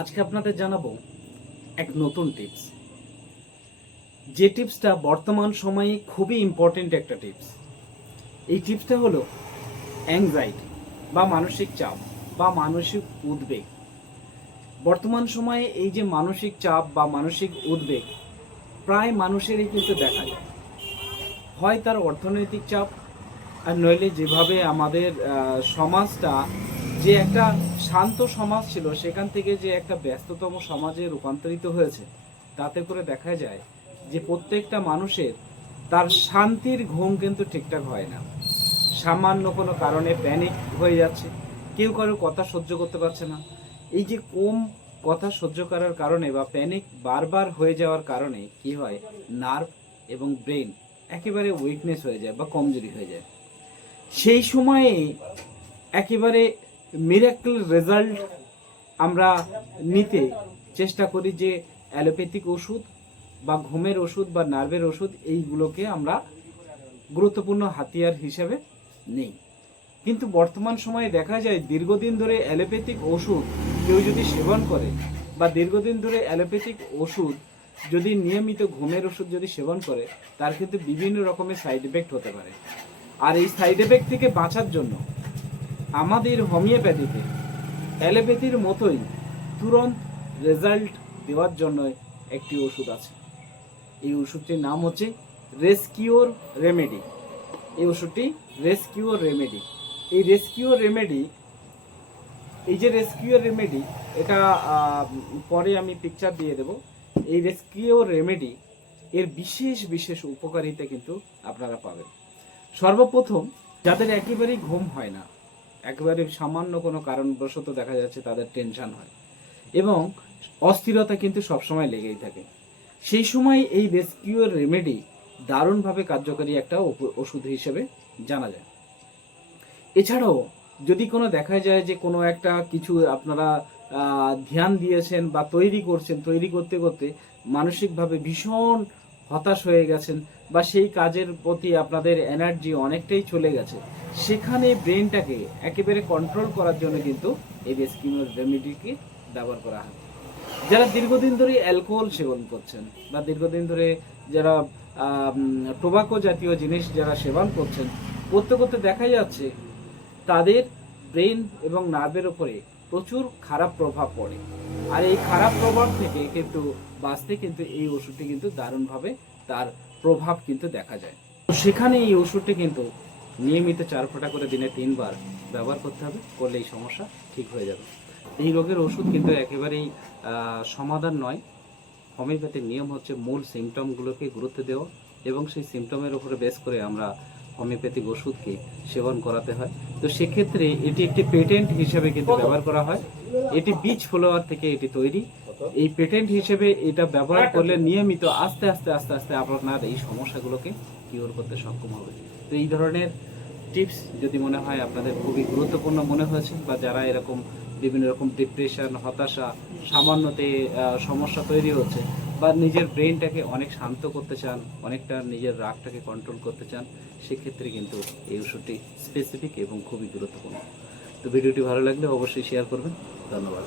আজকে আপনাদের জানাব এক নতুন টিপস যে টিপসটা বর্তমান সময়ে খুবই ইম্পর্টেন্ট একটা টিপস এই টিপসটা হলো অ্যাংজাইটি বা মানসিক চাপ বা মানসিক উদ্বেগ। বর্তমান সময়ে এই যে মানসিক চাপ বা মানসিক উদ্বেগ, প্রায় মানুষেরই কিন্তু দেখা যায়। হয় তার অর্থনৈতিক চাপ, আর নইলে যেভাবে আমাদের সমাজটা যে একটা শান্ত সমাজ ছিল, সেখান থেকে যে একটা ব্যস্ততম সমাজে রূপান্তরিত হয়েছে, তাতে করে দেখা যায় যে প্রত্যেকটা মানুষের তার শান্তির ঘুম কিন্তু ঠিকঠাক হয় না। সামান্য কোনো কারণে প্যানিক হয়ে যাচ্ছে। কেউ কারোর কথা সহ্য করতে পারছে না। এই যে কম কথা সহ্য করার কারণে বা প্যানিক বারবার হয়ে যাওয়ার কারণে কি হয়? নার্ভ এবং ব্রেন একেবারে উইকনেস হয়ে যায় বা কমজোরি হয়ে যায়। সেই সময়ে একেবারে মিরাকল রেজাল্ট আমরা নিতে চেষ্টা করি যে অ্যালোপ্যাথিক ওষুধ বা ঘুমের ওষুধ বা নার্ভের ওষুধ এইগুলোকে আমরা গুরুত্বপূর্ণ হাতিয়ার হিসেবে নেই। কিন্তু বর্তমান সময়ে দেখা যায় দীর্ঘদিন ধরে অ্যালোপ্যাথিক ওষুধ কেউ যদি সেবন করে বা দীর্ঘদিন ধরে অ্যালোপ্যাথিক ওষুধ যদি নিয়মিত ঘুমের ওষুধ যদি সেবন করে, তার কিন্তু বিভিন্ন রকমের সাইড এফেক্ট হতে পারে। আর এই সাইড এফেক্ট থেকে বাঁচার জন্য আমাদের হোমিওপ্যাথিতে, অ্যালোপ্যাথির মতোই তুরন্ত রেজাল্ট দেওয়ার জন্য একটি ওষুধ আছে। এই ওষুধটির নাম হচ্ছে রেস্কিওর রেমেডি। এই ওষুধটি রেস্কিওর রেমেডি। এই রেস্কিওর রেমেডি, এই যে রেস্কিওর রেমেডি, এটা পরে আমি পিকচার দিয়ে দেব। এই রেস্কিওর রেমেডি এর বিশেষ বিশেষ উপকারিতা কিন্তু আপনারা পাবেন। সর্বপ্রথম, যাদের একেবারেই ঘুম হয় না একেবারে সামান্য কোনো কারণবশত দেখা যাচ্ছে তাদের টেনশন হয়। এবং অস্থিরতা কিন্তু সবসময় লেগেই থাকে। সেই সময় এই রেস্কিউর রেমেডি দারুণভাবে কার্যকারী একটা ওষুধ হিসেবে জানা যায়। এছাড়াও যদি কোনো দেখা যায় যে কোনো একটা কিছু আপনারা ধ্যান দিয়েছেন বা তৈরি করছেন, তৈরি করতে করতে মানসিকভাবে ভীষণ হতাশ হয়ে গেছেন বা সেই কাজের প্রতি আপনাদের এনার্জি অনেকটাই চলে গেছে, সেখানে ব্রেনটাকে একেবারে কন্ট্রোল করার জন্য কিন্তু এই রেস্কিউর রেমেডিকে ব্যবহার করা হয়। যারা দীর্ঘদিন ধরে অ্যালকোহল সেবন করছেন বা দীর্ঘদিন ধরে যারা টোবাকো জাতীয় জিনিস যারা সেবন করছেন, করতে করতে দেখা যাচ্ছে তাদের ব্রেন এবং নার্ভের উপরে প্রচুর খারাপ প্রভাব পড়ে। আর এই খারাপ প্রভাব থেকে কিন্তু বাঁচতে কিন্তু এই ওষুধটি কিন্তু দারুণভাবে তার প্রভাব কিন্তু দেখা যায়। সেখানে এই ওষুধটি কিন্তু নিয়মিত চার ফোঁটা করে দিনে তিনবার ব্যবহার করতে হবে করলে এই সমস্যা ঠিক হয়ে যাবে। এই রোগের ওষুধ কিন্তু একেবারেই সমাধান নয়। হোমিওপ্যাথির নিয়ম হচ্ছে মূল সিমটমগুলোকে গুরুত্ব দেওয়া এবং সেই সিমটমের উপরে বেস করে আমরা হোমিওপ্যাথিক ওষুধকে সেবন করাতে হয়। তো সেক্ষেত্রে এটি একটি পেটেন্ট হিসেবে কিন্তু ব্যবহার করা হয়। এটি বীজ ফ্লোয়ার থেকে এটি তৈরি। এই পেটেন্ট হিসেবে এটা ব্যবহার করলে নিয়মিত আস্তে আস্তে আস্তে আস্তে আপনার এই সমস্যাগুলোকে কিওর করতে সক্ষম হবে। তো এই ধরনের টিপস যদি মনে হয় আপনাদের খুবই গুরুত্বপূর্ণ মনে হয়েছে বা যারা এরকম বিভিন্ন রকম ডিপ্রেশন হতাশা, সামান্যতে সমস্যা তৈরি হচ্ছে বা নিজের ব্রেনটাকে অনেক শান্ত করতে চান, অনেকটা নিজের রাগটাকে কন্ট্রোল করতে চান, সেক্ষেত্রে কিন্তু এই ওষুধটি স্পেসিফিক এবং খুবই গুরুত্বপূর্ণ। তো ভিডিওটি ভালো লাগলে অবশ্যই শেয়ার করবেন। ধন্যবাদ।